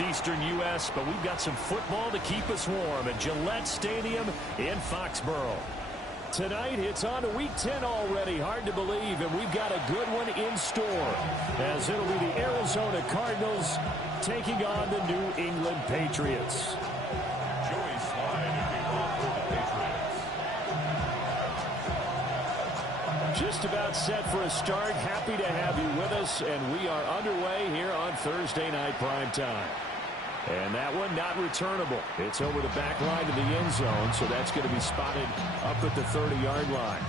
northeastern U.S., but we've got some football to keep us warm at Gillette Stadium in Foxborough. Tonight, it's on to Week 10 already. Hard to believe, and we've got a good one in store, as it'll be the Arizona Cardinals taking on the New England Patriots. Just about set for a start. Happy to have you with us, and we are underway here on Thursday Night Prime Time. And that one not returnable. It's over the back line to the end zone, so that's going to be spotted up at the 30-yard line.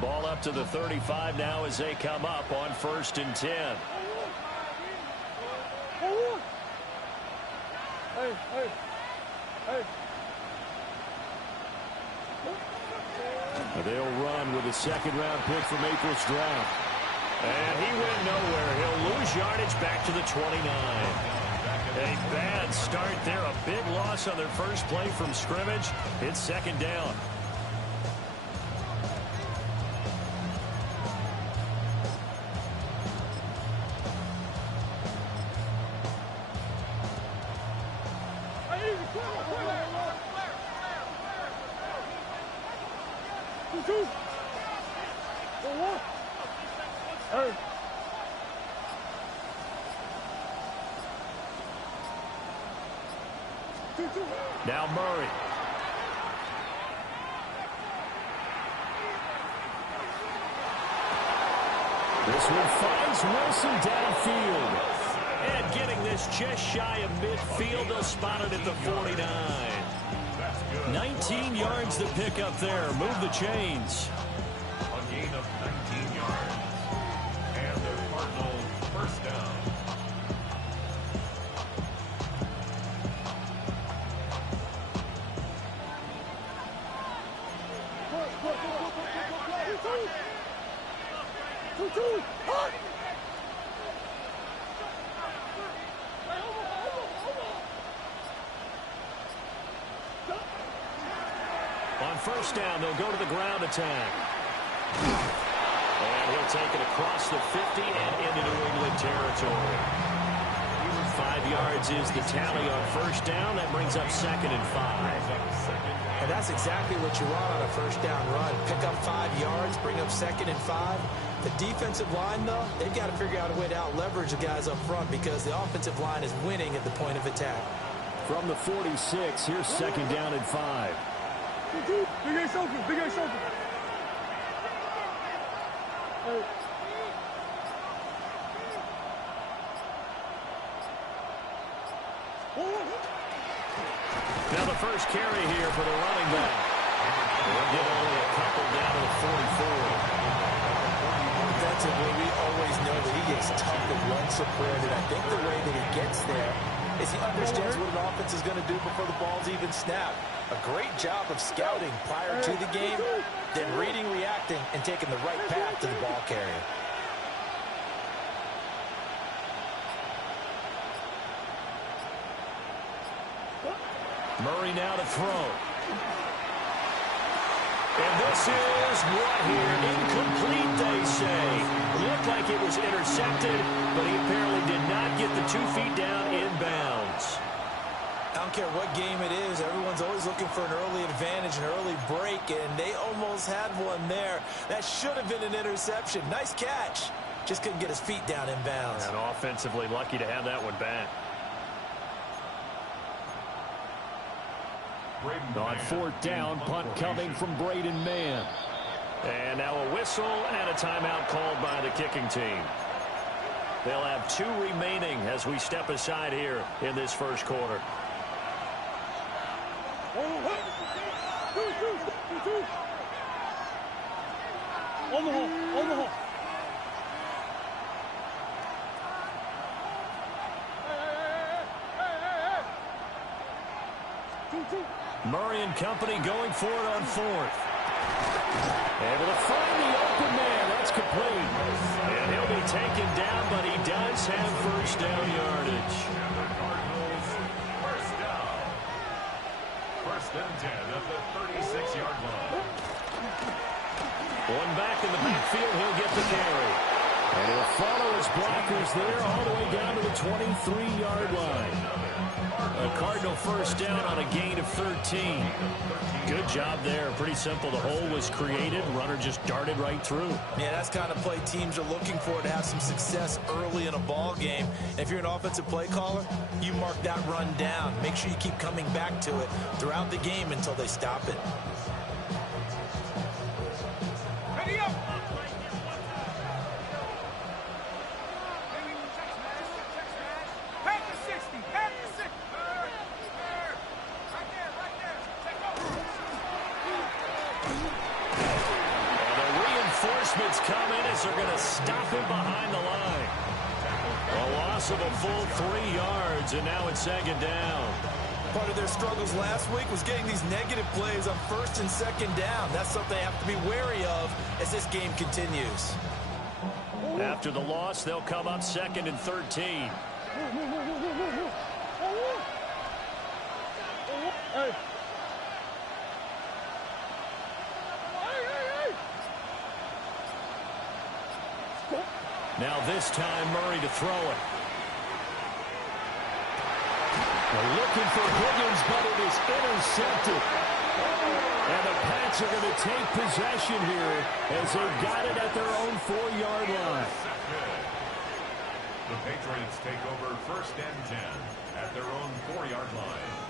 Ball up to the 35 now as they come up on 1st and 10. They'll run with a second-round pick from April's draft. And he went nowhere. He'll lose yardage back to the 29. A bad start there. A big loss on their first play from scrimmage. It's 2nd down. Now Murray. This one finds Wilson downfield. And getting this just shy of midfield, they'll spot it at the 49. 19 yards to pick up there. Move the chains. A gain of 19 yards. And the Cardinals first down. On 1st down, they'll go to the ground attack. And he'll take it across the 50 and into New England territory. 5 yards is the tally on 1st down. That brings up 2nd and 5. And that's exactly what you want on a 1st down run. Pick up 5 yards, bring up 2nd and 5. The defensive line, though, they've got to figure out a way to out-leverage the guys up front because the offensive line is winning at the point of attack. From the 46, here's 2nd down and 5. Big Ace open, Big Ace open. Now the first carry here for the running back. They'll get only a couple down to the 44. Defensively, we always know that he gets tough and run support, and I think the way that he gets there is he understands what an offense is going to do before the ball's even snapped. A great job of scouting prior to the game, then reading, reacting, and taking the right path to the ball carrier. Murray now to throw. And this is what here? Incomplete, they say. Looked like it was intercepted, but he apparently did not get the 2 feet down inbounds. I don't care what game it is. Everyone's always looking for an early advantage, an early break, and they almost had one there. That should have been an interception. Nice catch. Just couldn't get his feet down inbounds. And offensively lucky to have that one back. On 4th down, punt coming from Braden Mann. And now a whistle and a timeout called by the kicking team. They'll have 2 remaining as we step aside here in this first quarter. On the hole, on the hole. Murray and company going for it on 4th. Able to find the open man. That's complete. And he'll be taken down, but he does have 1st down yardage. back in the backfield. He'll get the carry. And he'll follow his blockers there all the way down to the 23-yard line. A Cardinal first down on a gain of 13. Good job there. Pretty simple. The hole was created. Runner just darted right through. Yeah, that's the kind of play teams are looking for to have some success early in a ball game. And if you're an offensive play caller, you mark that run down. Make sure you keep coming back to it throughout the game until they stop it. Ready up. Reinforcements come in as they're going to stop him behind the line. A loss of a full 3 yards, and now it's second down. Part of their struggles last week was getting these negative plays on first and second down. That's something they have to be wary of as this game continues. After the loss, they'll come up second and 13. Hey. Now this time, Murray to throw it. They're looking for Higgins, but it is intercepted. And the Pats are going to take possession here as they've got it at their own 4-yard line. The Patriots take over first and 10 at their own 4-yard line.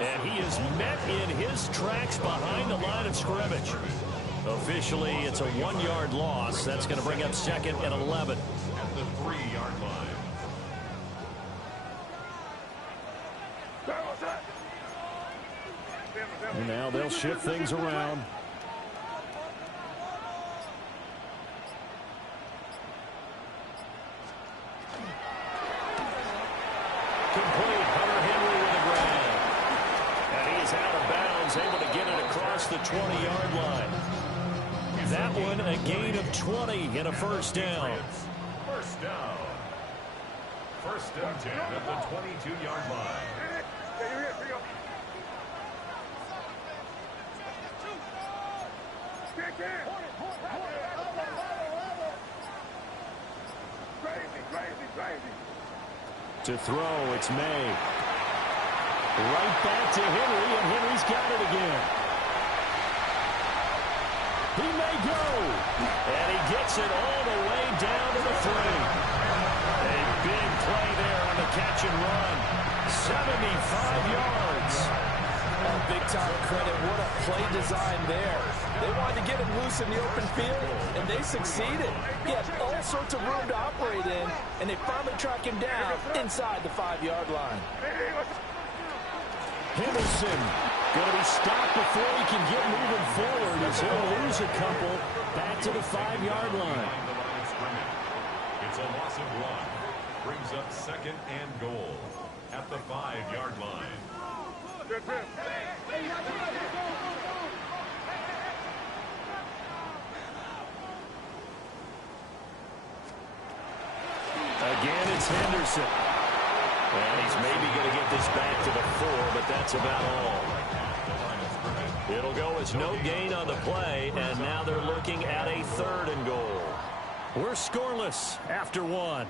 And he is met in his tracks behind the line of scrimmage. Officially, it's a 1-yard loss. That's going to bring up second and 11. At the 3-yard line. And now they'll shift things around. Able to get it across the 20-yard line. That one a gain of 20 and a first down. First down. First and 10 at the 22-yard line. To throw, it's May. Right back to Henry, and Henry's got it again. He may go. And he gets it all the way down to the 3. A big play there on the catch and run. 75 yards. Oh, big-time credit. What a play design there. They wanted to get him loose in the open field, and they succeeded. He had all sorts of room to operate in, and they finally track him down inside the 5-yard line. Henderson going to be stopped before he can get moving forward as he'll lose a couple back to the 5-yard line. It's a loss of 1. Brings up second and goal at the 5-yard line. Again, it's Henderson. And he's maybe going to get this back to the 4, but that's about all. It'll go as no gain on the play, and now they're looking at a 3rd and goal. We're scoreless after 1.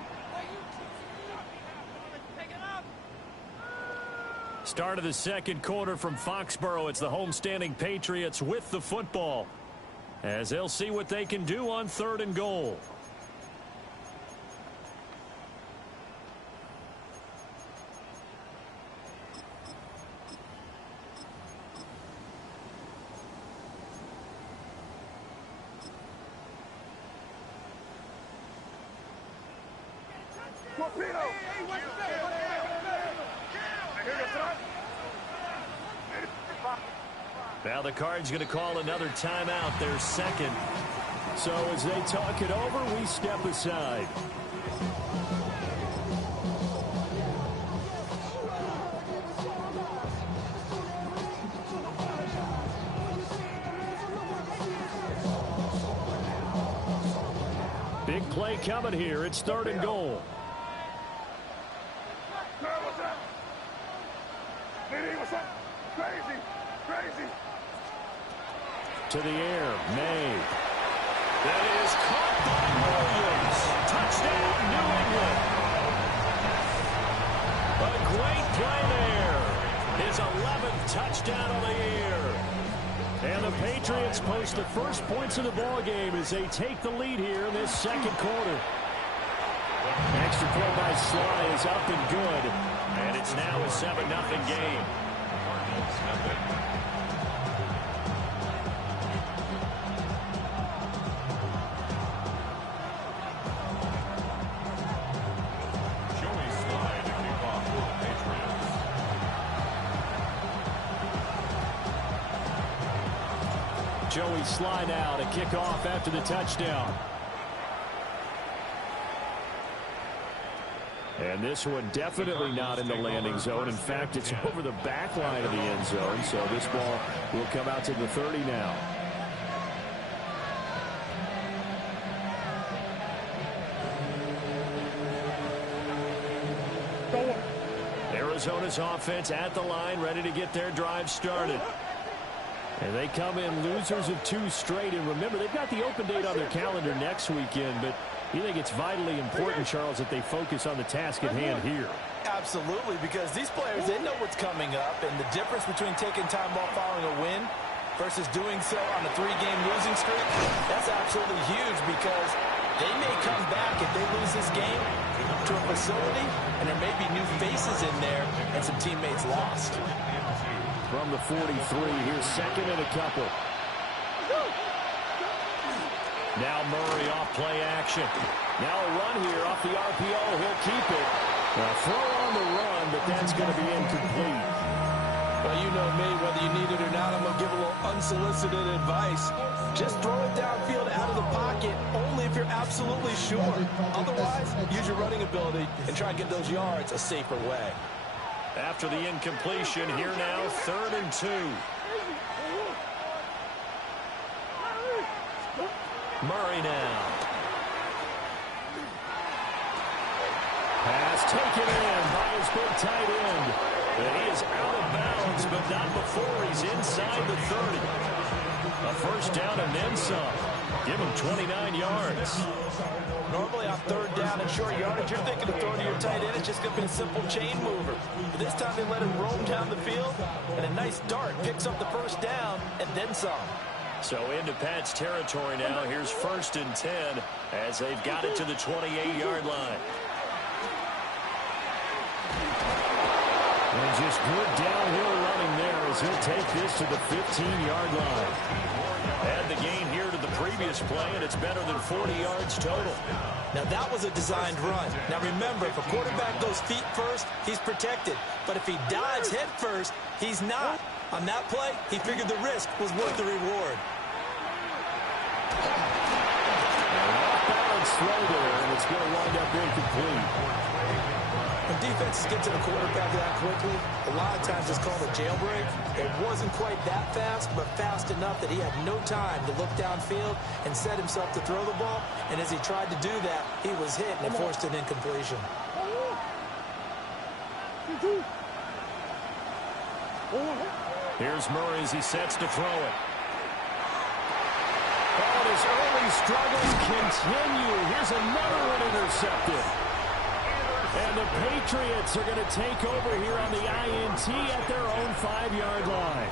Start of the second quarter from Foxborough. It's the homestanding Patriots with the football, as they'll see what they can do on 3rd and goal. Now the Cards going to call another timeout, their second. So as they talk it over, we step aside. Big play coming here. It's 3rd and goal. To the air, May. That is caught by Williams. Touchdown, New England. A great play there. His 11th touchdown of the year. And the Patriots post the first points of the ball game as they take the lead here in this 2nd quarter. Extra point by Sly is up and good. And it's now a 7-0 game. Joey Sly now to kick off after the touchdown. And this one definitely not in the landing zone. In fact, it's over the back line of the end zone. So this ball will come out to the 30 now. Arizona's offense at the line, ready to get their drive started. And they come in losers of 2 straight. And remember, they've got the open date on their calendar next weekend. But you think it's vitally important, Charles, that they focus on the task at hand here? Absolutely, because these players, they know what's coming up. And the difference between taking time off following a win versus doing so on a 3-game losing streak, that's absolutely huge because they may come back if they lose this game to a facility, and there may be new faces in there and some teammates lost. From the 43, here's 2nd and a couple. Now Murray off play action. Now a run here off the RPO. He'll keep it. Now throw on the run, but that's going to be incomplete. Well, you know me, whether you need it or not, I'm going to give a little unsolicited advice. Just throw it downfield out of the pocket, only if you're absolutely sure. Otherwise, use your running ability and try and get those yards a safer way. After the incompletion, here now, 3rd and 2. Murray now. Pass taken in by his big tight end. And he is out of bounds, but not before he's inside the 30. A first down and then some. Give him 29 yards. Normally on 3rd down and short yardage, you're thinking of throwing to your tight end. It's just going to be a simple chain mover. But this time they let him roam down the field, and a nice dart picks up the first down and then some. So into Pat's territory now. Here's 1st and 10 as they've got it to the 28-yard line. And just good downhill running there as he'll take this to the 15-yard line. Add the gain here to the previous play, and it's better than 40 yards total. Now, that was a designed run. Now, remember, if a quarterback goes feet first, he's protected. But if he dives head first, he's not. On that play, he figured the risk was worth the reward. An off-balance throw there, and it's going to wind up incomplete. When defenses get to the quarterback that quickly, a lot of times it's called a jailbreak. It wasn't quite that fast, but fast enough that he had no time to look downfield and set himself to throw the ball. And as he tried to do that, he was hit and it forced an incompletion. Here's Murray as he sets to throw it. Oh, his early struggles continue. Here's another one intercepted. And the Patriots are going to take over here on the INT at their own 5-yard line.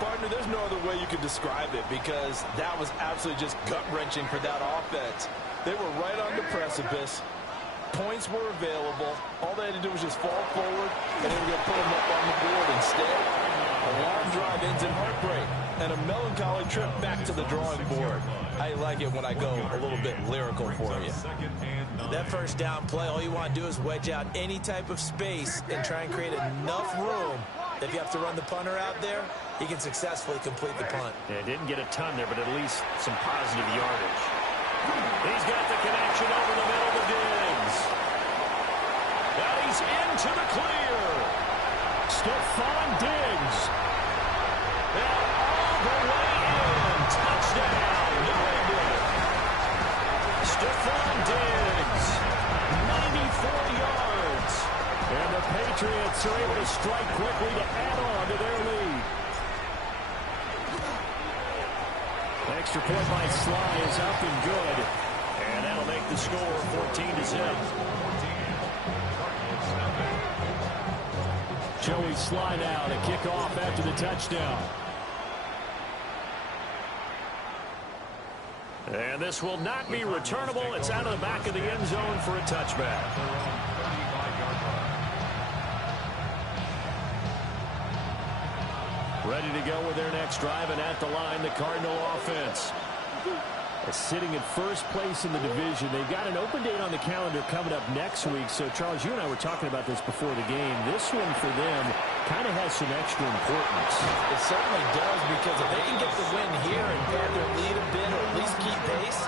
Partner, there's no other way you could describe it because that was absolutely just gut-wrenching for that offense. They were right on the precipice. Points were available. All they had to do was just fall forward, and they were going to put them up on the board. Instead, a long drive ends in heartbreak and a melancholy trip back to the drawing board. I like it when I go a little bit lyrical for you. That first down play, all you want to do is wedge out any type of space and try and create enough room If you have to run the punter out there, he can successfully complete the punt. Yeah, didn't get a ton there, but at least some positive yardage. He's got the connection over the middle to Diggs. Now he's into the clear. Stephon Diggs. And all the way in. Touchdown, New England. Stephon Diggs. 94 yards. And the Patriots are able to strike quickly to add on to their lead. Extra point by Sly is up and good. And that'll make the score 14-0. Joey Sly now to kick off after the touchdown. And this will not be returnable. It's out of the back of the end zone for a touchback. Ready to go with their next drive, and at the line, the Cardinal offense. Sitting in first place in the division. They've got an open date on the calendar coming up next week. So, Charles, you and I were talking about this before the game. This one for them kind of has some extra importance. It certainly does, because if they can get the win here and pad their lead a bit or at least keep pace,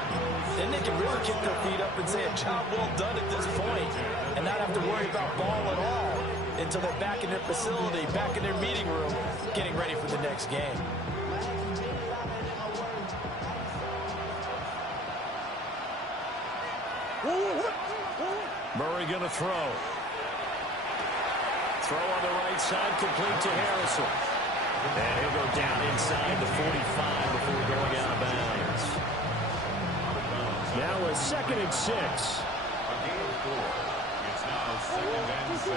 then they can really kick their feet up and say a job well done at this point and not have to worry about ball at all until they're back in their facility, back in their meeting room, getting ready for the next game. Murray going to throw. Throw on the right side, complete to Harrison. And he'll go down inside the 45 before going out of bounds. Now a 2nd and 6. It's now 2nd and 6.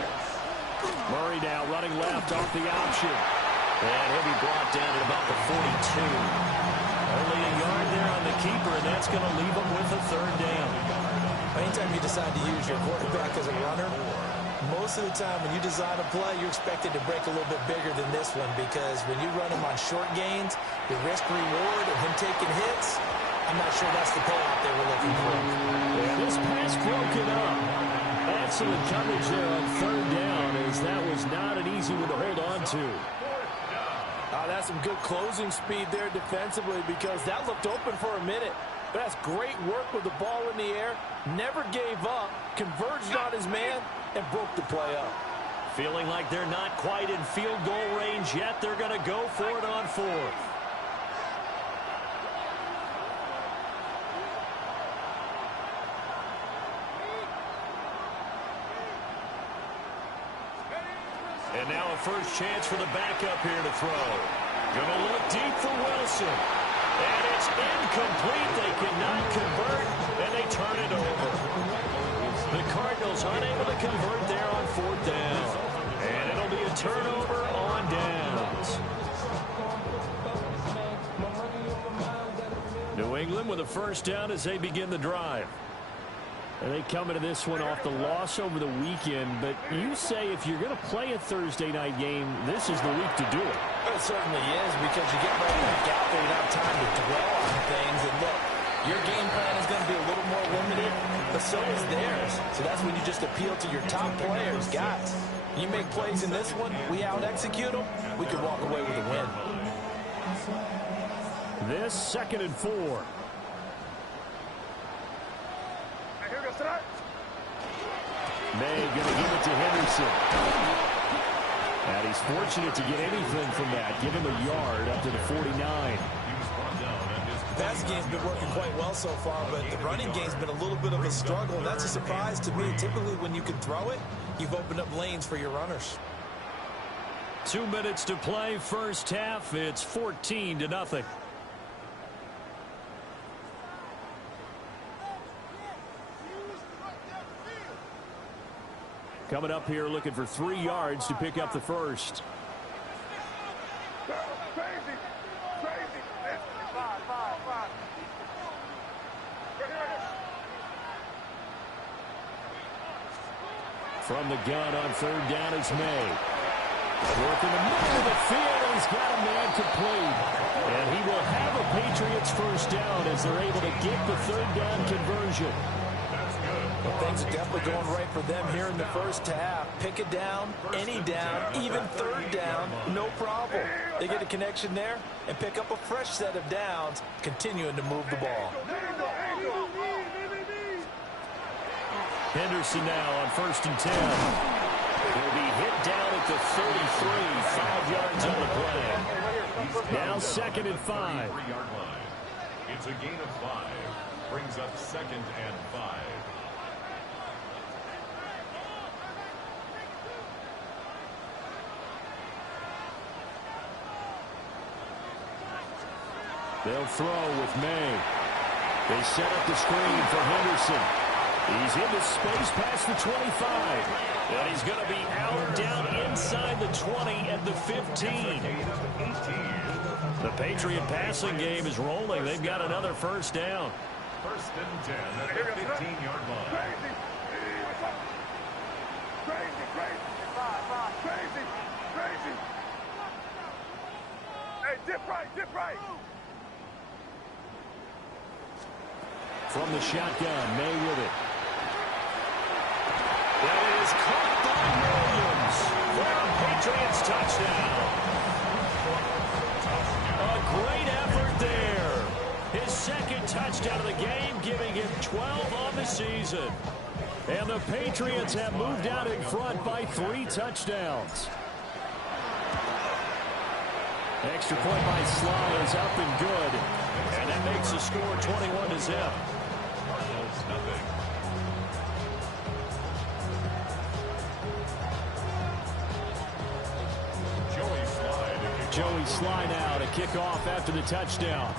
Murray now running left off the option. And he'll be brought down at about the 42. Only a yard there on the keeper, and that's going to leave him with a 3rd down. Anytime you decide to use your quarterback as a runner, most of the time when you design a play, you're expected to break a little bit bigger than this one, because when you run him on short gains, the risk-reward of him taking hits, I'm not sure that's the payoff they were looking for. And this pass broken up. Excellent coverage there on 3rd down, as that was not an easy one to hold on to. That's some good closing speed there defensively, because that looked open for a minute. But that's great work with the ball in the air. Never gave up, converged on his man, and broke the play up. Feeling like they're not quite in field goal range yet. They're going to go for it on 4th. And now a first chance for the backup here to throw. Going to look deep for Wilson. And it's incomplete. They cannot convert, and they turn it over. The Cardinals unable to convert there on 4th down. And it'll be a turnover on downs. New England with a first down as they begin the drive. And they come into this one off the loss over the weekend. But you say if you're going to play a Thursday night game, this is the week to do it. It certainly is, because you get right back out there, you don't have time to dwell on things. And look, your game plan is going to be a little more limited, but so is theirs. So that's when you just appeal to your top players. Guys, you make plays in this one, we out-execute them, we could walk away with a win. This 2nd and 4. May going to give it to Henderson. And he's fortunate to get anything from that. Give him a yard up to the 49. The passing game's been working quite well so far, but the running game's been a little bit of a struggle, and that's a surprise to me. Typically, when you can throw it, you've opened up lanes for your runners. 2 minutes to play, first half. It's 14-0. Coming up here looking for 3 yards to pick up the first. From the gun on 3rd down is May. Working the middle of the field, he's got a man complete. And he will have a Patriots first down as they're able to get the 3rd down conversion. That's good. Well, things are definitely going right for them here in the first half. Pick it down, any down, even third down, no problem. They get a connection there and pick up a fresh set of downs, continuing to move the ball. Henderson now on 1st and 10. He'll be hit down at the 33, 5 yards on the play. Now 2nd and 5. 3-yard line. It's a gain of 5. Brings up 2nd and 5. They'll throw with May. They set up the screen for Henderson. He's into space past the 25. And he's going to be out down inside the 20 and the 15. The Patriot passing game is rolling. They've got another first down. 1st and 10 at the 15-yard line. Crazy. Hey, dip right. From the shotgun, May with it. That is caught by Williams for a Patriots touchdown. A great effort there. His 2nd touchdown of the game, giving him 12 on the season. And the Patriots have moved out in front by 3 touchdowns. Extra point by Sly is up and good. And that makes the score 21-0. Cardinals nothing. Joey Sly now to kick off after the touchdown.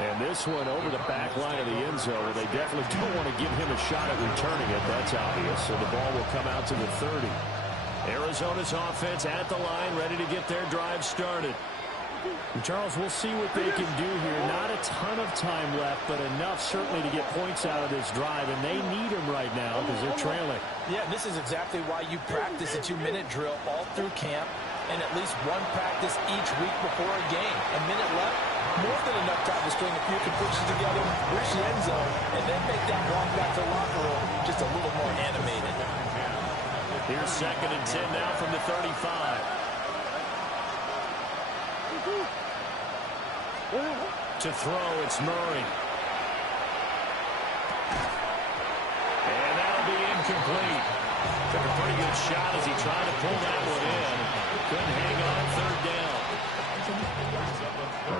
And this one over the back line of the end zone. They definitely don't want to give him a shot at returning it. That's obvious. So the ball will come out to the 30. Arizona's offense at the line, ready to get their drive started. And Charles, we'll see what they can do here. Not a ton of time left, but enough certainly to get points out of this drive. And they need them right now because they're trailing. Yeah, this is exactly why you practice a 2-minute drill all through camp and at least one practice each week before a game. A minute left, more than enough time to string a few completions together, reach the end zone, and then make that walk back to the locker room just a little more animated. Here's 2nd and 10 now from the 35. To throw, it's Murray. And that'll be incomplete. Took a pretty good shot as he tried to pull that one in. Couldn't hang on 3rd down.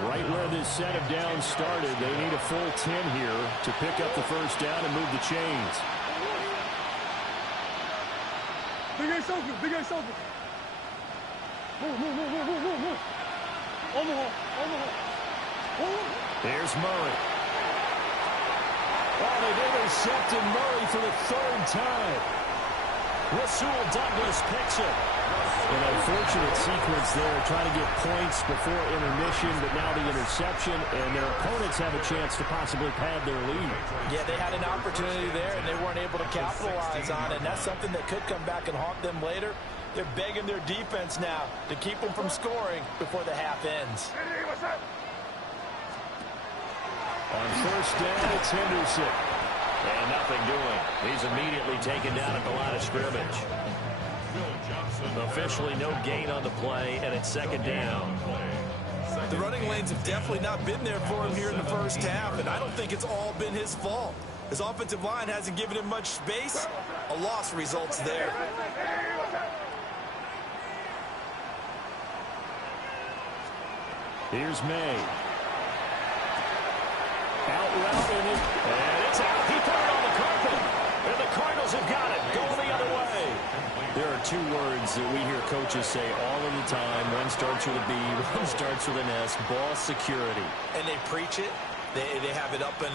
Right where this set of downs started, they need a full 10 here to pick up the first down and move the chains. Big Ace open. Move. On the hole. There's Murray. Oh, they've intercepted Murray for the 3rd time. Rasul Douglas picks it. An unfortunate sequence there, trying to get points before intermission, but now the interception, and their opponents have a chance to possibly pad their lead. Yeah, they had an opportunity there, and they weren't able to capitalize on it, and that's something that could come back and haunt them later. They're begging their defense now to keep them from scoring before the half ends. On 1st down, it's Henderson. And nothing doing. He's immediately taken down at the line of scrimmage. Officially no gain on the play, and it's 2nd down. The running lanes have definitely not been there for him here in the first half, and I don't think it's all been his fault. His offensive line hasn't given him much space. A loss results there. Here's May. Out route, and it's out. He put it on the carpet. And the Cardinals have got it. Going the other way. There are 2 words that we hear coaches say all of the time. One starts with a B, one starts with an S. Ball security. And they preach it. They have it up in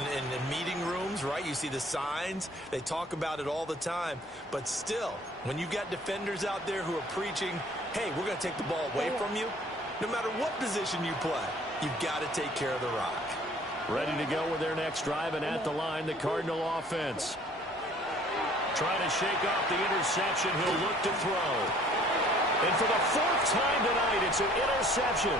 meeting rooms, right? You see the signs. They talk about it all the time. But still, when you've got defenders out there who are preaching, hey, we're going to take the ball away from you, no matter what position you play, you've got to take care of the rock. Ready to go with their next drive, and at the line, the Cardinal offense. Trying to shake off the interception. He'll look to throw. And for the 4th time tonight, it's an interception.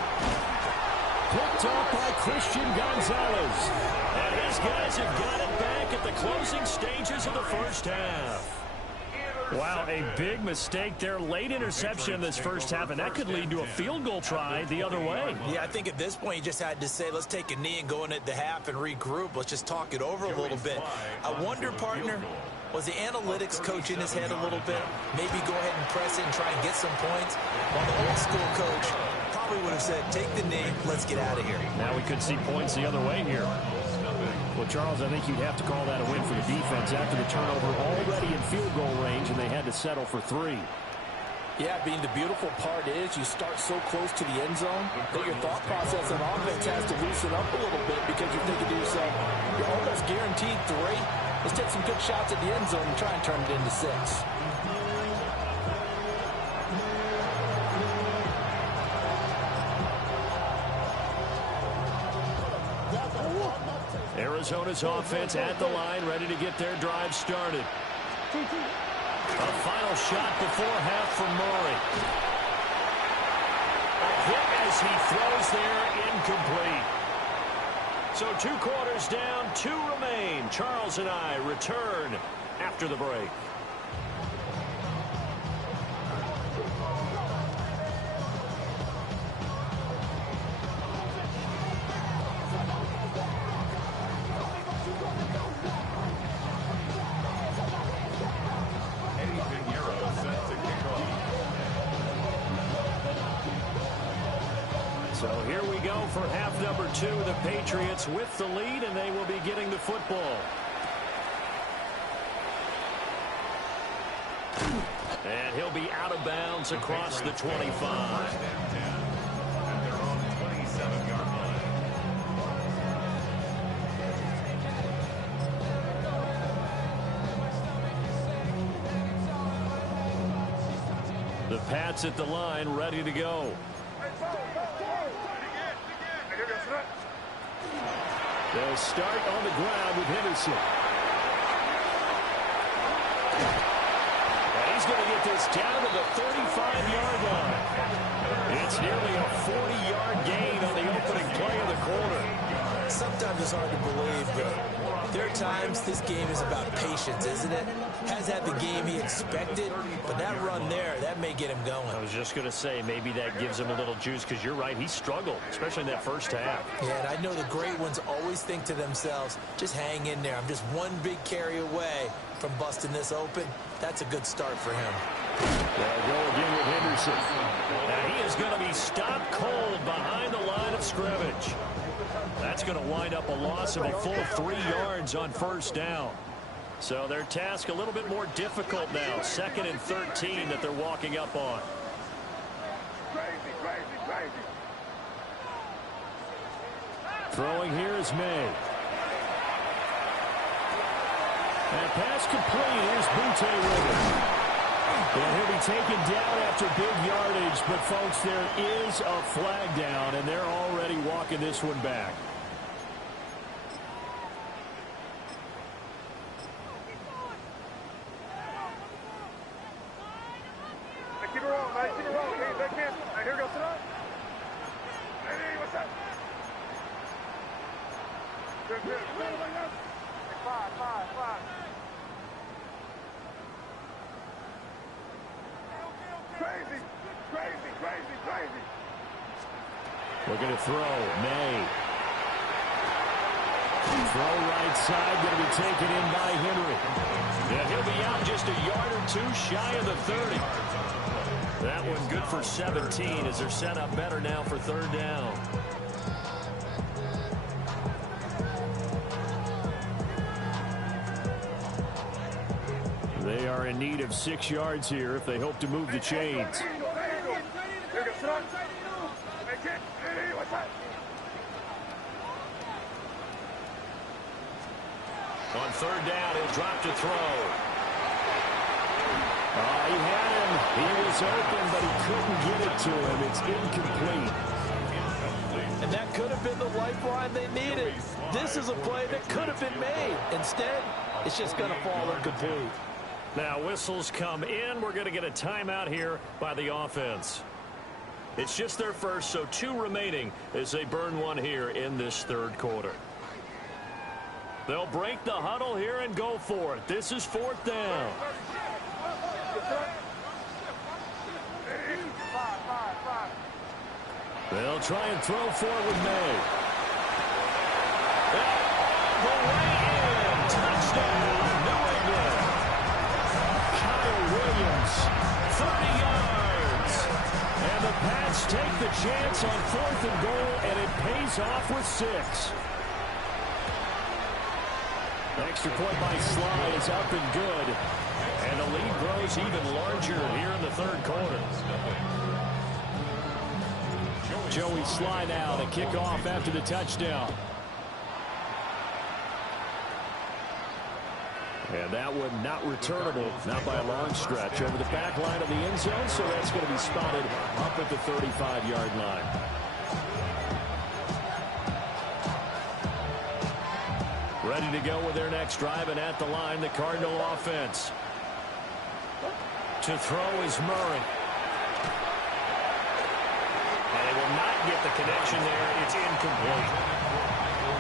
picked off by Christian Gonzalez. And his guys have got it back at the closing stages of the first half. Wow, a big mistake there. Late interception in this first half, and that could lead to a field goal try the other way. Yeah, I think at this point you just had to say, let's take a knee and go in at the half and regroup. Let's just talk it over a little bit. I wonder, partner, was the analytics coach in his head a little bit? Maybe go ahead and press it and try and get some points? While the old school coach probably would have said, take the knee, let's get out of here. Now we could see points the other way here. Well, Charles, I think you'd have to call that a win for the defense after the turnover already in field goal range, and they had to settle for 3. Yeah, Bean, the beautiful part is you start so close to the end zone that your thought process on offense has to loosen up a little bit because you're thinking to yourself, you're almost guaranteed 3. Let's take some good shots at the end zone and try and turn it into 6. Arizona's offense at the line, ready to get their drive started. A final shot before half from Murray. A hit as he throws there, incomplete. So 2 quarters down, 2 remain. Charles and I return after the break. So here we go for half number 2. The Patriots with the lead, and they will be getting the football. And he'll be out of bounds across the 25. The Pats at the line, ready to go. They'll start on the ground with Henderson. And he's going to get this down to the 35-yard line. It's nearly a 40-yard gain on the opening play of the quarter. Sometimes it's hard to believe, but there are times this game is about patience, isn't it? Has had the game he expected, but that run there, that may get him going. I was just going to say, maybe that gives him a little juice, because you're right, he struggled, especially in that first half. Yeah, and I know the great ones always think to themselves, just hang in there. I'm just one big carry away from busting this open. That's a good start for him. They'll go again with Henderson. And he is going to be stopped cold behind the line of scrimmage. That's going to wind up a loss of a full 3 yards on first down. So their task a little bit more difficult now. 2nd and 13 that they're walking up on. Throwing here is May. And pass complete. Here's Butte with it. And he'll be taken down after big yardage. But, folks, there is a flag down, and they're already walking this one back. Keep it rolling, man. Keep it rolling. Back in. Hey, here goes tonight. Hey, what's up? Good. Five. Crazy. Looking to throw. May. Throw right side. Going to be taken in by Henry. And he'll be out just a yard or 2 shy of the 30. That one good for 17 as they're set up better now for 3rd down. They are in need of 6 yards here if they hope to move the chains. On 3rd down, he'll drop to throw. He had him. He was open, but he couldn't get it to him. It's incomplete. And that could have been the lifeline they needed. This is a play that could have been made. Instead, it's just going to fall incomplete. Now whistles come in. We're going to get a timeout here by the offense. It's just their first, so 2 remaining as they burn one here in this third quarter. They'll break the huddle here and go for it. This is 4th down. They'll try and throw for it with May. All the way in. Touchdown, New England. Kyle Williams, 30 yards. And the Pats take the chance on 4th and goal, and it pays off with 6. Extra point by Sly is up and good. And the lead grows even larger here in the third quarter. Joey Sly now to kick off after the touchdown. And that one not returnable, not by a long stretch, over the back line of the end zone, so that's going to be spotted up at the 35-yard line. Ready to go with their next drive, and at the line, the Cardinal offense. To throw is Murray. And they will not get the connection there. It's incomplete.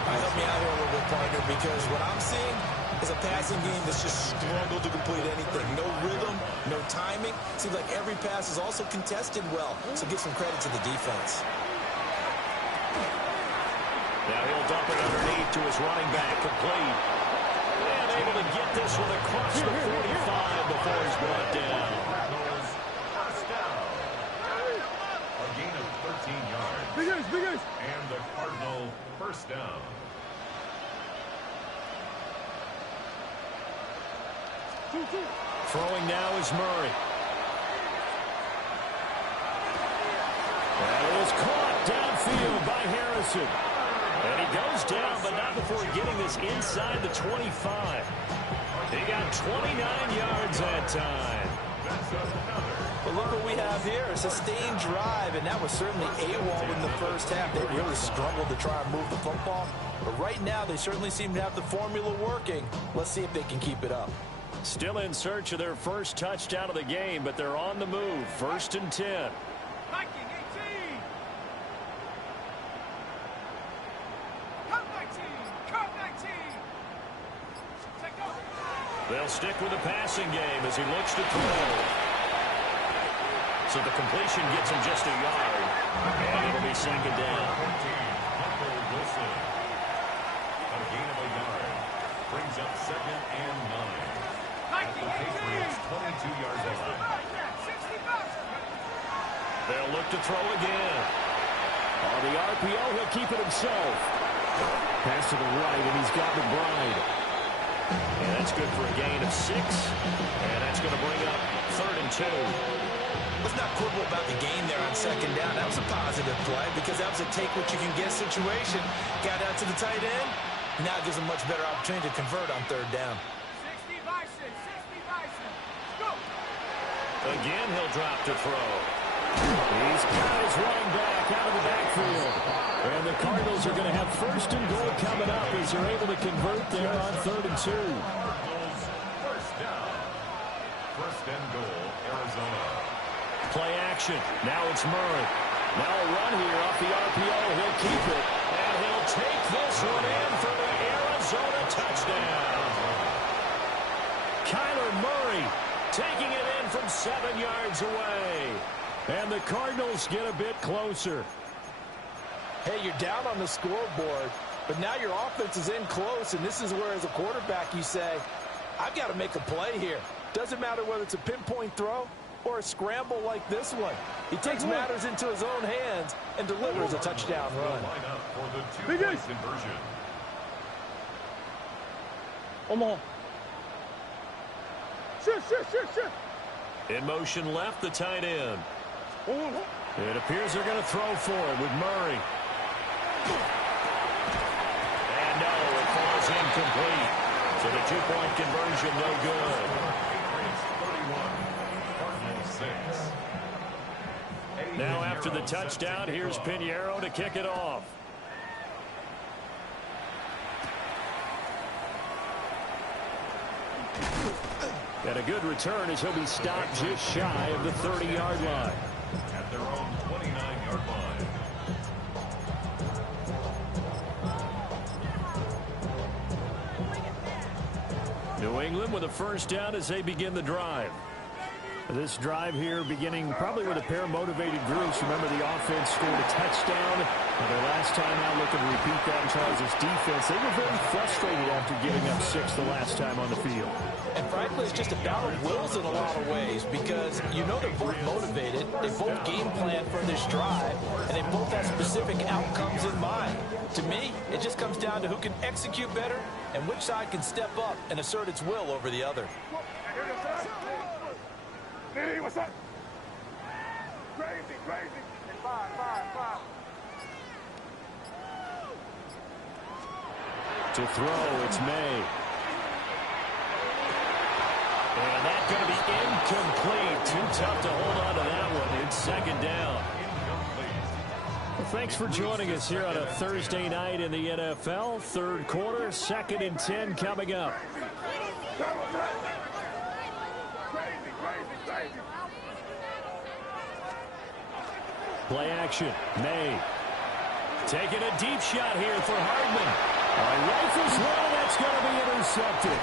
Help me out here a little bit, partner, because what I'm seeing is a passing game that's just struggled to complete anything. No rhythm, no timing. Seems like every pass is also contested well, so give some credit to the defense. Now he'll dump it underneath to his running back, complete. And able to get this one across the 45 before he's brought down. First down. A gain of 13 yards. Big guys, big guys. And the Cardinal first down. Throwing now is Murray. And it is caught downfield by Harrison. And he goes down, but not before getting this inside the 25. He got 29 yards that time. But look what we have here, a sustained drive, and that was certainly AWOL in the first half. They really struggled to try and move the football. But right now, they certainly seem to have the formula working. Let's see if they can keep it up. Still in search of their first touchdown of the game, but they're on the move. 1st and 10. Viking 18. Come 19. Come 19. Take over. They'll stick with the passing game as he looks to throw. So the completion gets him just a yard, and it'll be 2nd down. Wilson. A gain of a yard. Brings up 2nd and 9. The Patriots 22 yards out. They'll look to throw again. On the RPO, he'll keep it himself. Pass to the right, and he's got McBride. And that's good for a gain of 6. And that's going to bring up 3rd and 2. Let's not quibble about the gain there on 2nd down. That was a positive play because that was a take-what-you-can-get situation. Got out to the tight end. Now it gives him much better opportunity to convert on 3rd down. 60 Bison, 60 Bison. Go. Again, he'll drop to throw. He's got his running back out of the backfield. And the Cardinals are going to have 1st and goal coming up as they're able to convert there on 3rd and 2. Cardinals first down. 1st and goal, Arizona. Play action. Now it's Murray. Now a run here off the RPO. He'll keep it. And he'll take this one in for the Arizona touchdown. Kyler Murray taking it in from 7 yards away. And the Cardinals get a bit closer. Hey, you're down on the scoreboard, but now your offense is in close, and this is where, as a quarterback, you say, I've got to make a play here. Doesn't matter whether it's a pinpoint throw or a scramble like this one. He takes matters into his own hands and delivers a touchdown run. Line up for the 2-point conversion. Omaha. Shift. In motion left, the tight end. Omaha. It appears they're going to throw for it with Murray. And no, it falls incomplete. So the 2-point conversion, no good. Patriots 31, Cardinals 6. Now after the touchdown, here's Pinheiro to kick it off. And a good return as he'll be stopped just shy of the 30-yard line. At their own 29-yard line. New England with a first down as they begin the drive. This drive here beginning probably with a pair of motivated groups. Remember, the offense scored a touchdown. Their last time out, looking to repeat that in Charles' defense. They were very frustrated after giving up 6 the last time on the field. And frankly, it's just a battle of wills in a lot of ways, because you know they're both motivated, they both game plan for this drive, and they both have specific outcomes in mind. To me, it just comes down to who can execute better and which side can step up and assert its will over the other. Hey, what's up? Crazy, crazy. And five. To throw, it's May. And that's going to be incomplete. Too tough to hold on to that one. It's second down. Well, thanks for joining us here on a Thursday night in the NFL. Third quarter, 2nd and 10 coming up. Play action. May. Taking a deep shot here for Hardman. Rifles one, that's going to be intercepted.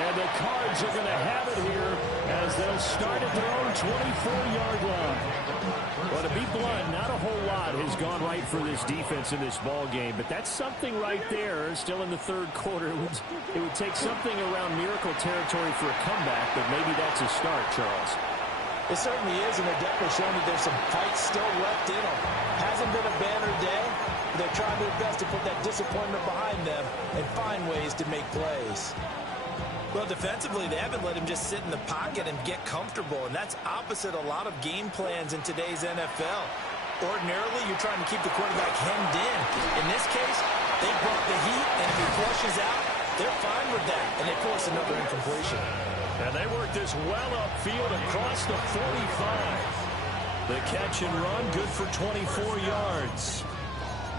And the Cards are going to have it here as they'll start at their own 24-yard line. Well, to be blunt, not a whole lot has gone right for this defense in this ball game, but that's something right there. Still in the third quarter, it would take something around miracle territory for a comeback, but maybe that's a start, Charles. It certainly is, and they're definitely showing that there's some fight still left in them. Hasn't been a banner day, but they're trying their best to put that disappointment behind them and find ways to make plays. Well, defensively, they haven't let him just sit in the pocket and get comfortable, and that's opposite a lot of game plans in today's NFL. Ordinarily, you're trying to keep the quarterback hemmed in. In this case, they brought the heat, and if he flushes out, they're fine with that, and they force another incompletion. And they work this well upfield across the 45. The catch and run, good for 24 yards.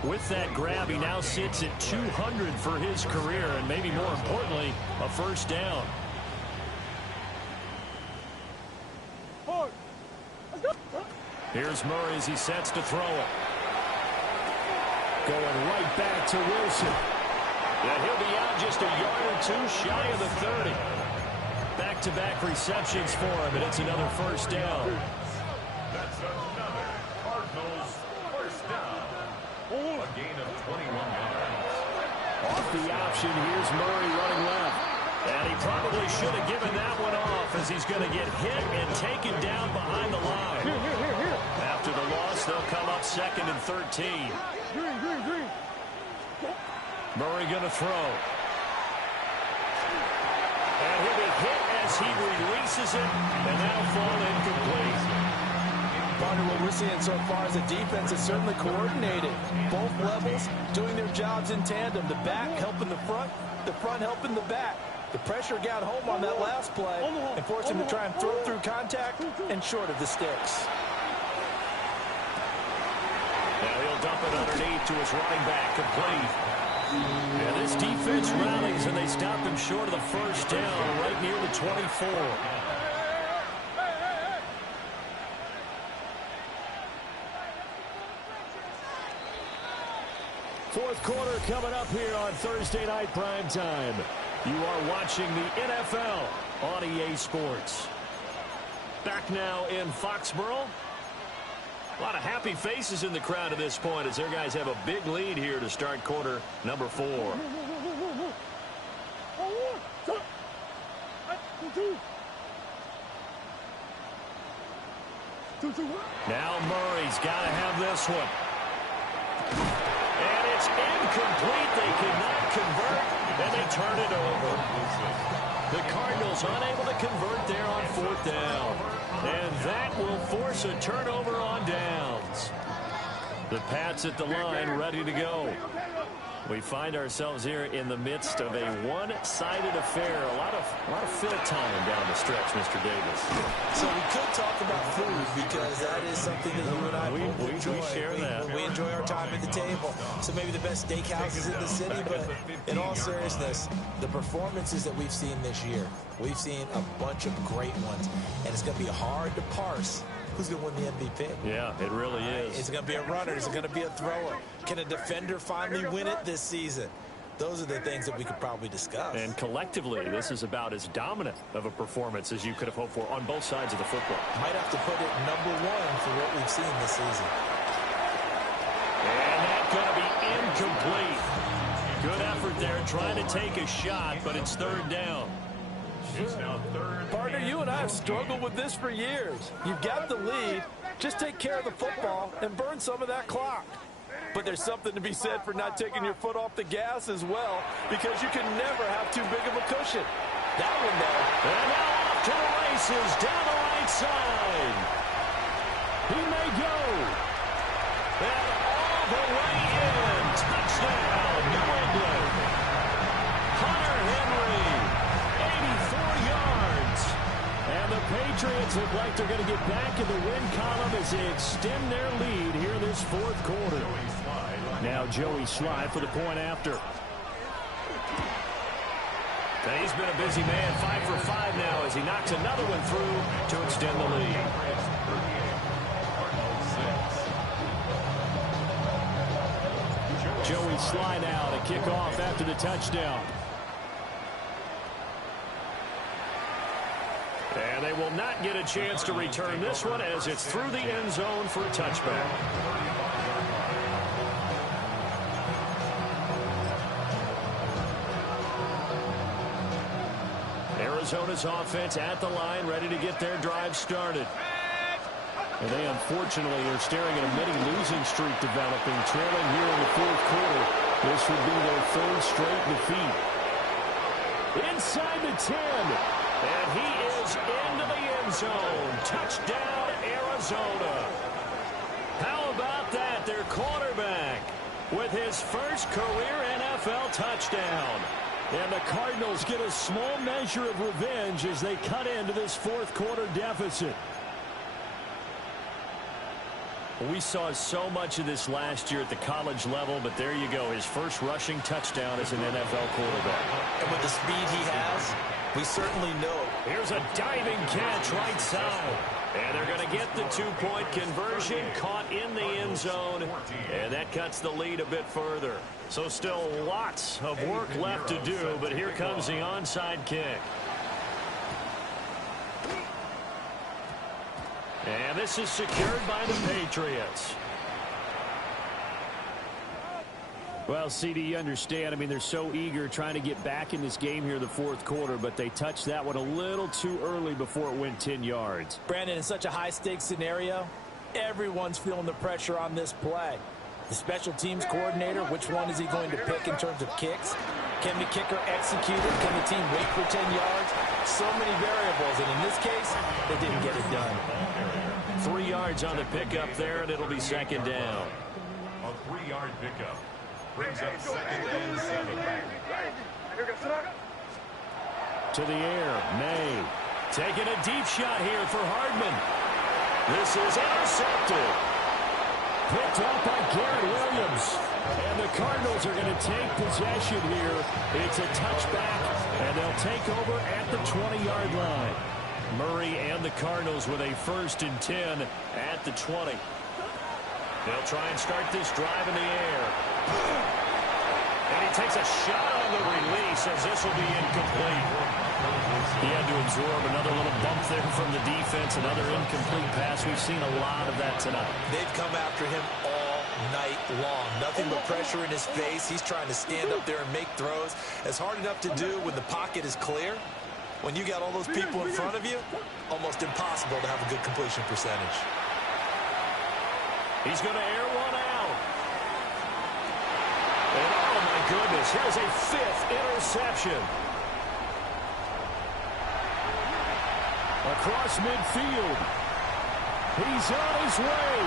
With that grab, he now sits at 200 for his career, and maybe more importantly, a first down. Here's Murray as he sets to throw it. Going right back to Wilson. And he'll be out just a yard or two shy of the 30. Back-to-back receptions for him, and it's another first down. That's another Cardinals first down. A gain of 21 yards. Off the option, here's Murray running left. And he probably should have given that one off as he's going to get hit and taken down behind the line. Here. After the loss, they'll come up 2nd and 13. Green. Murray going to throw. And he'll be hit as he releases it, and that'll fall incomplete. Partner, what we're seeing so far is the defense is certainly coordinated. Both levels doing their jobs in tandem. The back helping the front helping the back. The pressure got home on that last play and forced him to try and throw through contact and short of the sticks. Now he'll dump it underneath to his running back, complete. And this defense rallies, and they stop him short of the first down, right near the 24. Fourth quarter coming up here on Thursday Night Primetime. You are watching the NFL on EA Sports. Back now in Foxborough. A lot of happy faces in the crowd at this point as their guys have a big lead here to start quarter number 4. Now Murray's got to have this one. And it's incomplete. They could not convert, and they turn it over. The Cardinals unable to convert there on 4th down. And that will force a turnover on downs. The Pats at the line, ready to go. We find ourselves here in the midst of a one-sided affair. A lot of fill time down the stretch, Mr. Davis. So we could talk about food because that is something that you and I both enjoy. We share that. We enjoy our time at the table. So maybe the best steakhouses in the city, but in all seriousness, the performances that we've seen this year, we've seen a bunch of great ones, and it's going to be hard to parse who's going to win the MVP? Yeah, it really is. Is it going to be a runner? Is it going to be a thrower? Can a defender finally win it this season? Those are the things that we could probably discuss. And collectively, this is about as dominant of a performance as you could have hoped for on both sides of the football. Might have to put it #1 for what we've seen this season. And that's going to be incomplete. Good effort there trying to take a shot, but it's third down. It's now third. Partner, you and I have struggled with this for years. You've got the lead. Just take care of the football and burn some of that clock. But there's something to be said for not taking your foot off the gas as well, because you can never have too big of a cushion. That one, though. And now off to the races down the right side. He may go. And all the way in. Touchdown, New England. Hunter Henry, 84 yards. And the Patriots look like they're going to get back in the win column as they extend their lead here in this fourth quarter. Now Joey Slye for the point after. And he's been a busy man, 5 for 5 now as he knocks another one through to extend the lead. Joey Slye now to kick off after the touchdown. And they will not get a chance to return this one as it's through the end zone for a touchback. Arizona's offense at the line, ready to get their drive started. And they unfortunately are staring at a mini losing streak developing, trailing here in the fourth quarter. This would be their third straight defeat. Inside the 10. And he is into the end zone. Touchdown, Arizona. How about that? Their quarterback with his first career NFL touchdown. And the Cardinals get a small measure of revenge as they cut into this fourth quarter deficit. We saw so much of this last year at the college level, but there you go. His first rushing touchdown as an NFL quarterback. And with the speed he has, we certainly know. Here's a diving catch right side. And they're going to get the two-point conversion, caught in the end zone, and that cuts the lead a bit further. So still lots of work left to do, but here comes the onside kick. And this is secured by the Patriots. Well, CD, you understand. I mean, they're so eager trying to get back in this game here in the fourth quarter, but they touched that one a little too early before it went 10 yards. Brandon, in such a high-stakes scenario, everyone's feeling the pressure on this play. The special teams coordinator, which one is he going to pick in terms of kicks? Can the kicker execute it? Can the team wait for 10 yards? So many variables, and in this case, they didn't get it done. 3 yards on the pickup there, and it'll be second down. A 3-yard pickup brings up second and 7. To the air, May. Taking a deep shot here for Hardman. This is intercepted. Picked up by Garrett Williams. And the Cardinals are going to take possession here. It's a touchback, and they'll take over at the 20-yard line. Murray and the Cardinals with a 1st and 10 at the 20. They'll try and start this drive in the air. And he takes a shot on the release as this will be incomplete. He had to absorb another little bump there from the defense, another incomplete pass. We've seen a lot of that tonight. They've come after him all night long. Nothing but pressure in his face. He's trying to stand up there and make throws. It's hard enough to do when the pocket is clear. When you got all those people in front of you, almost impossible to have a good completion percentage. He's going to air one out. And oh my goodness, here's a 5th interception. Across midfield. He's on his way.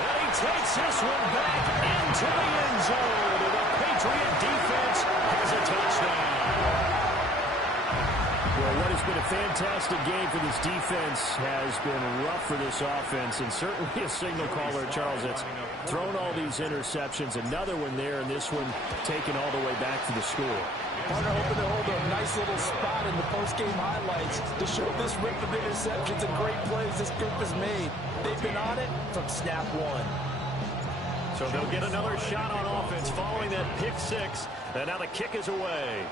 And he takes this one back into the end zone. And the Patriot defense has a touchdown. Well, what has been a fantastic game for this defense has been rough for this offense, and certainly a signal caller, Charles, that's thrown all these interceptions. Another one there, and this one taken all the way back to the score. Partner hoping to hold a nice little spot in the post-game highlights to show this rip of interceptions and great plays this group has made. They've been on it from snap one. So they'll get another shot on offense following that pick six. And now the kick is away.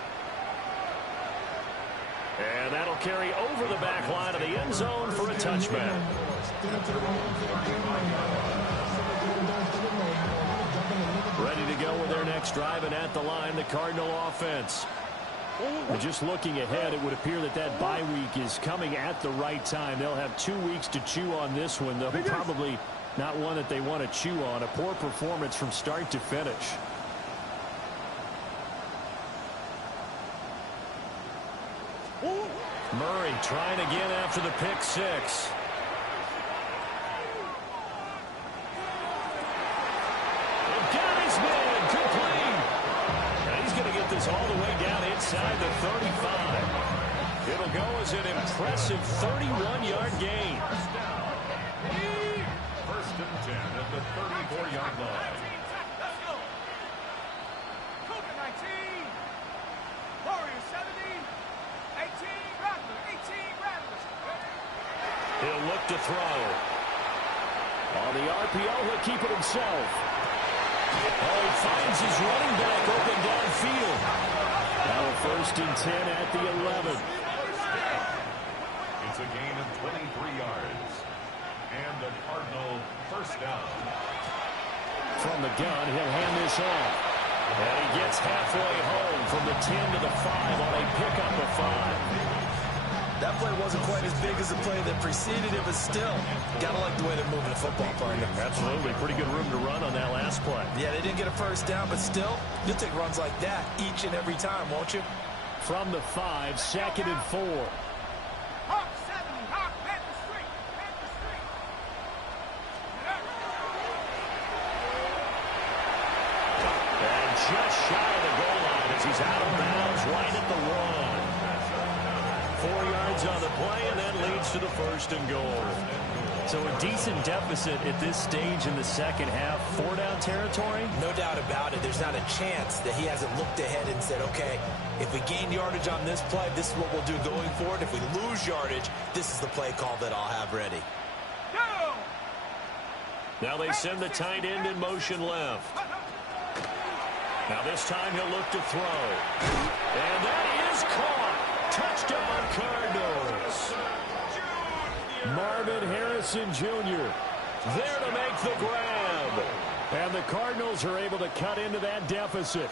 And that'll carry over the back line of the end zone for a touchback. Ready to go with their next drive, and at the line, the Cardinal offense. And just looking ahead, it would appear that that bye week is coming at the right time. They'll have 2 weeks to chew on this one, though probably not one that they want to chew on. A poor performance from start to finish. Murray trying again after the pick six. Got his man, complete. And he's going to get this all the way down inside the 35. It'll go as an impressive 31-yard gain. First and 10 at the 34-yard line. He'll look to throw. On the RPO, he'll keep it himself. Oh, he finds his running back open downfield. Now a first and 10 at the 11. It's a gain of 23 yards. And the Cardinal first down. From the gun, he'll hand this off. And he gets halfway home from the 10 to the 5 on a pickup of 5. That play wasn't quite as big as the play that preceded it, but still, gotta like the way they're moving the football, partner. Absolutely. Pretty good room to run on that last play. Yeah, they didn't get a first down, but still, you'll take runs like that each and every time, won't you? From the 5, second and 4. And just shy of the goal line as he's out of bounds right at the 1. 4 yards on the play, and that leads to the first and goal. So a decent deficit at this stage in the second half. 4-down territory? No doubt about it. There's not a chance that he hasn't looked ahead and said, okay, if we gain yardage on this play, this is what we'll do going forward. If we lose yardage, this is the play call that I'll have ready. Now they send the tight end in motion left. Now this time he'll look to throw. And that is caught. Touchdown, Cardinals. Marvin Harrison Jr. there to make the grab. And the Cardinals are able to cut into that deficit.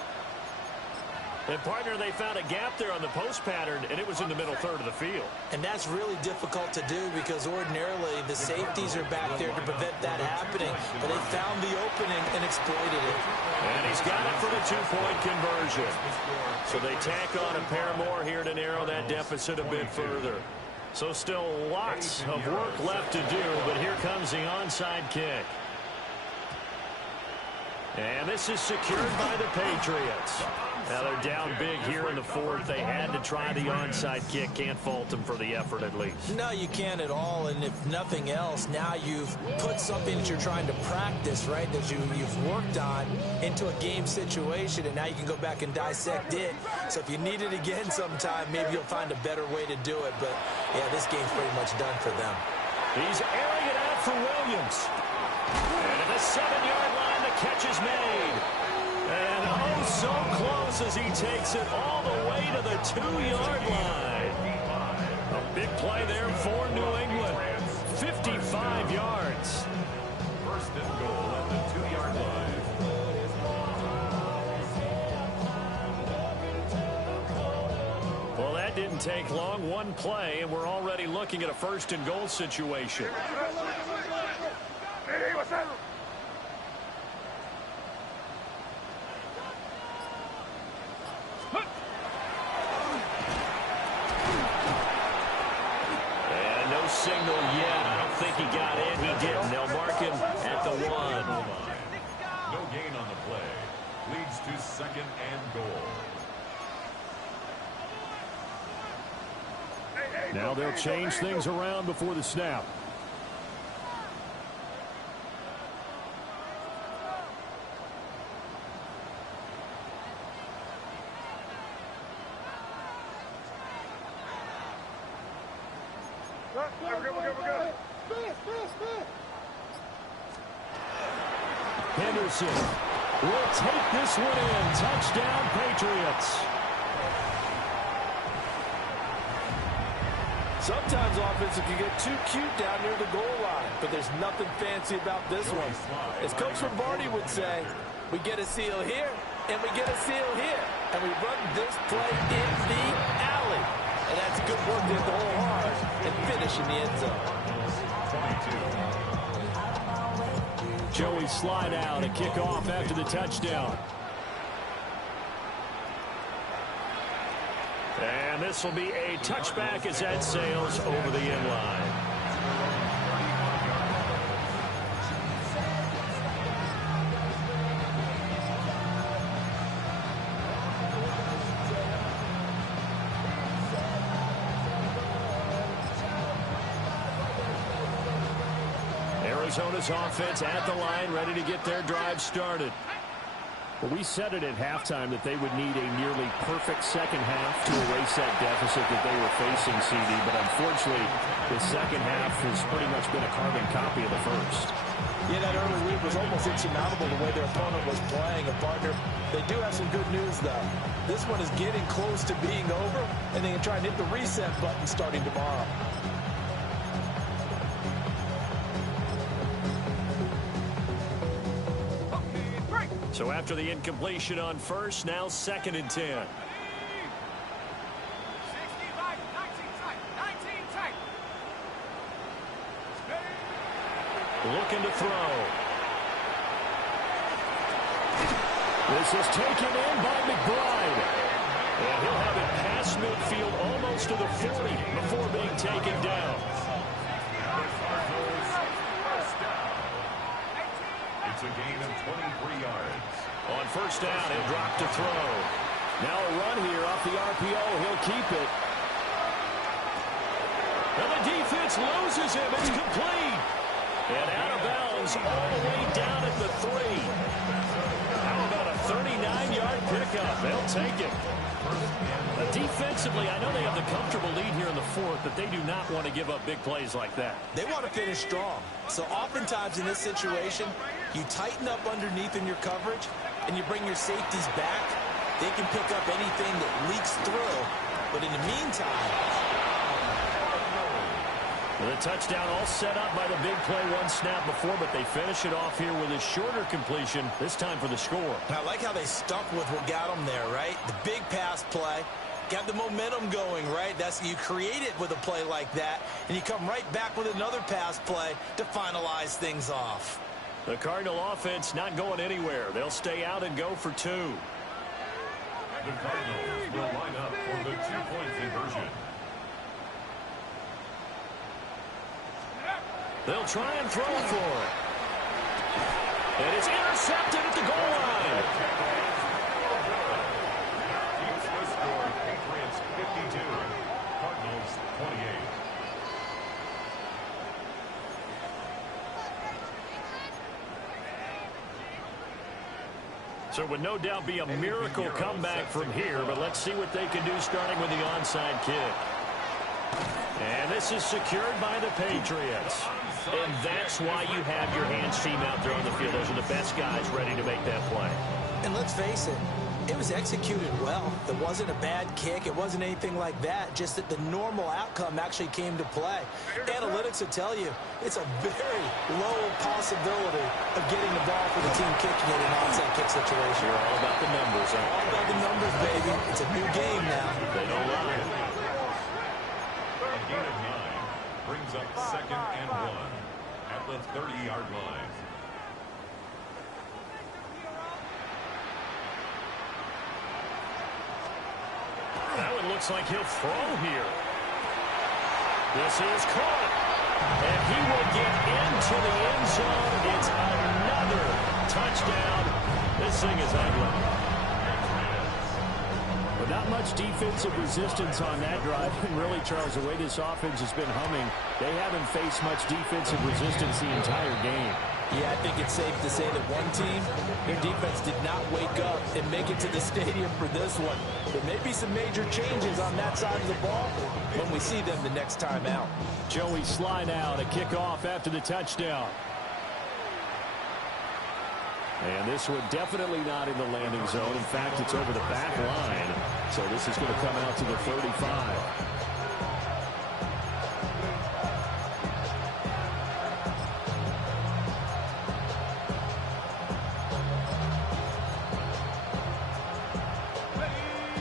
And, partner, they found a gap there on the post pattern, and it was in the middle third of the field. And that's really difficult to do because ordinarily the safeties are back there to prevent that happening. But they found the opening and exploited it. And he's got it for the 2-point conversion. So they tack on a pair more here to narrow that deficit a bit further. So still lots of work left to do, but here comes the onside kick. And this is secured by the Patriots. Now they're down big here in the fourth. They had to try the onside kick. Can't fault them for the effort at least. No, you can't at all. And if nothing else, now you've put something that you're trying to practice, right, that you've worked on into a game situation, and now you can go back and dissect it. So if you need it again sometime, maybe you'll find a better way to do it. But, yeah, this game's pretty much done for them. He's airing it out for Williams. And at the 7-yard line, the catch is made. And oh, so close as he takes it all the way to the 2-yard line. A big play there for New England. 55 yards. First and goal at the 2-yard line. Well, that didn't take long. One play, and we're already looking at a first and goal situation. Hey, what's that? And no signal yet. I don't think he got in. He didn't. They'll mark him at the 1. No gain on the play. Leads to second and goal. Now they'll change things around before the snap. We're good, we're good, we're good. Henderson will take this one in. Touchdown, Patriots. Sometimes offense can get too cute down near the goal line, but there's nothing fancy about this one. As Coach Lombardi would say, we get a seal here, and we get a seal here, and we run this play in the alley. And that's good work to hit the hole hard and finish in the end zone. Joey slide out, a kickoff after the touchdown. And this will be a touchback as that sails over the end line. Arizona's offense at the line, ready to get their drive started. Well, we said it at halftime that they would need a nearly perfect second half to erase that deficit that they were facing, CD. But unfortunately, the second half has pretty much been a carbon copy of the first. Yeah, that early lead was almost insurmountable the way their opponent was playing. And, partner, they do have some good news, though. This one is getting close to being over, and they can try and hit the reset button starting tomorrow. So after the incompletion on first, now 2nd and 10. Looking to throw. This is taken in by McBride. And he'll have it past midfield almost to the 40 before being taken down. It's a gain of 23 yards. On first down, he'll drop to throw. Now a run here off the RPO. He'll keep it. And the defense loses him. It's complete. And out of bounds all the way down at the 3. How about a 39-yard pickup? They'll take it. Defensively, I know they have the comfortable lead here in the 4th, but they do not want to give up big plays like that. They want to finish strong. So oftentimes in this situation, you tighten up underneath in your coverage, and you bring your safeties back. They can pick up anything that leaks through. But in the meantime, the touchdown all set up by the big play one snap before, but they finish it off here with a shorter completion, this time for the score. I like how they stuck with what got them there, right? The big pass play, got the momentum going, right? You create it with a play like that, and you come right back with another pass play to finalize things off. The Cardinal offense not going anywhere. They'll stay out and go for 2. The Cardinals will line up for the 2-point conversion. They'll try and throw for it. And it's intercepted at the goal line. Keeps the score. Patriots 52. Cardinals 28. So it would no doubt be a miracle comeback from here, but let's see what they can do starting with the onside kick. And this is secured by the Patriots. And that's why you have your hands team out there on the field. Those are the best guys ready to make that play. And let's face it, it was executed well. There wasn't a bad kick. It wasn't anything like that. Just that the normal outcome actually came to play. Analytics will tell you it's a very low possibility of getting the ball for the team kicking it in an onside kick situation. You're all about the numbers, huh? All about the numbers, baby. It's a new game now. They don't lie. A gain of 9 brings up 2nd and 1 at the 30-yard line. That one looks like he'll throw here. This is caught. And he will get into the end zone. It's another touchdown. This thing is ugly. But not much defensive resistance on that drive. And really, Charles, the way this offense has been humming, they haven't faced much defensive resistance the entire game. Yeah, I think it's safe to say that one team, their defense did not wake up and make it to the stadium for this one. There may be some major changes on that side of the ball when we see them the next time out. Joey Sly now to kick off after the touchdown. And this one definitely not in the landing zone. In fact, it's over the back line. So this is going to come out to the 35.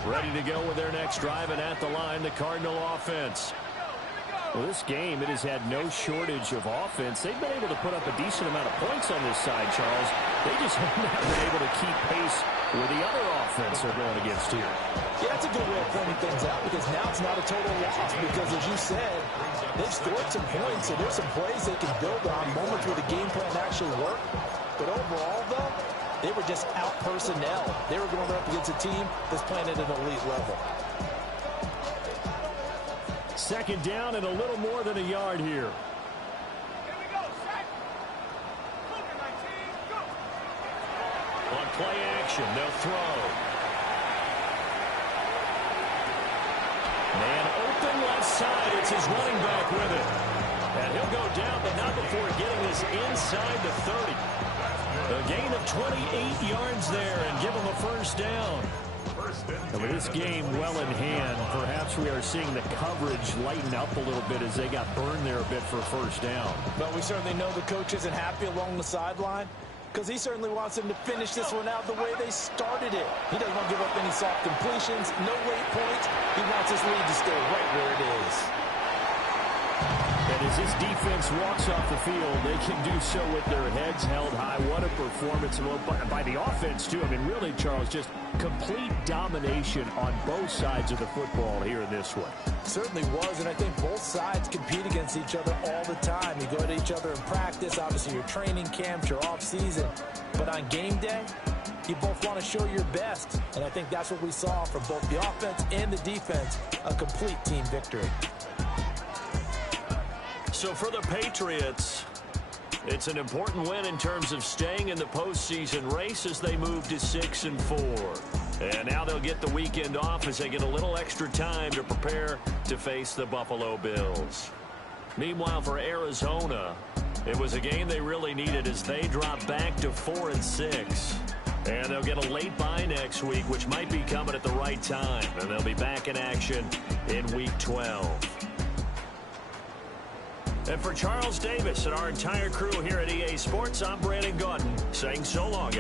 Ready to go with their next drive, and at the line, the Cardinal offense. Well, this game, it has had no shortage of offense. They've been able to put up a decent amount of points on this side, Charles. They just have not been able to keep pace with the other offense they're going against here. Yeah, that's a good way of pointing things out, because now it's not a total loss, because as you said, they've scored some points, so there's some plays they can build on, moments where the game plan actually worked. But overall, though, they were just out personnel. They were going up against a team that's playing at an elite level. Second down and a little more than a yard here. On play action, they'll throw. Man open left side. It's his running back with it. And he'll go down, but not before getting this inside the 30. A gain of 28 yards there and give him a first down. And with this game well in hand, perhaps we are seeing the coverage lighten up a little bit as they got burned there a bit for first down. But we certainly know the coach isn't happy along the sideline, because he certainly wants them to finish this one out the way they started it. He doesn't want to give up any soft completions, no late points. He wants his lead to stay right where it is. And as this defense walks off the field, they can do so with their heads held high. What a performance by the offense, too. I mean, really, Charles, just complete domination on both sides of the football here in this one. Certainly was, and I think both sides compete against each other all the time. You go at each other in practice, obviously your training camps, your off-season. But on game day, you both want to show your best. And I think that's what we saw from both the offense and the defense, a complete team victory. So for the Patriots, it's an important win in terms of staying in the postseason race as they move to 6-4. And now they'll get the weekend off as they get a little extra time to prepare to face the Buffalo Bills. Meanwhile, for Arizona, it was a game they really needed as they drop back to 4-6. And they'll get a late bye next week, which might be coming at the right time. And they'll be back in action in Week 12. And for Charles Davis and our entire crew here at EA Sports, I'm Brandon Gaudin saying so long, everyone.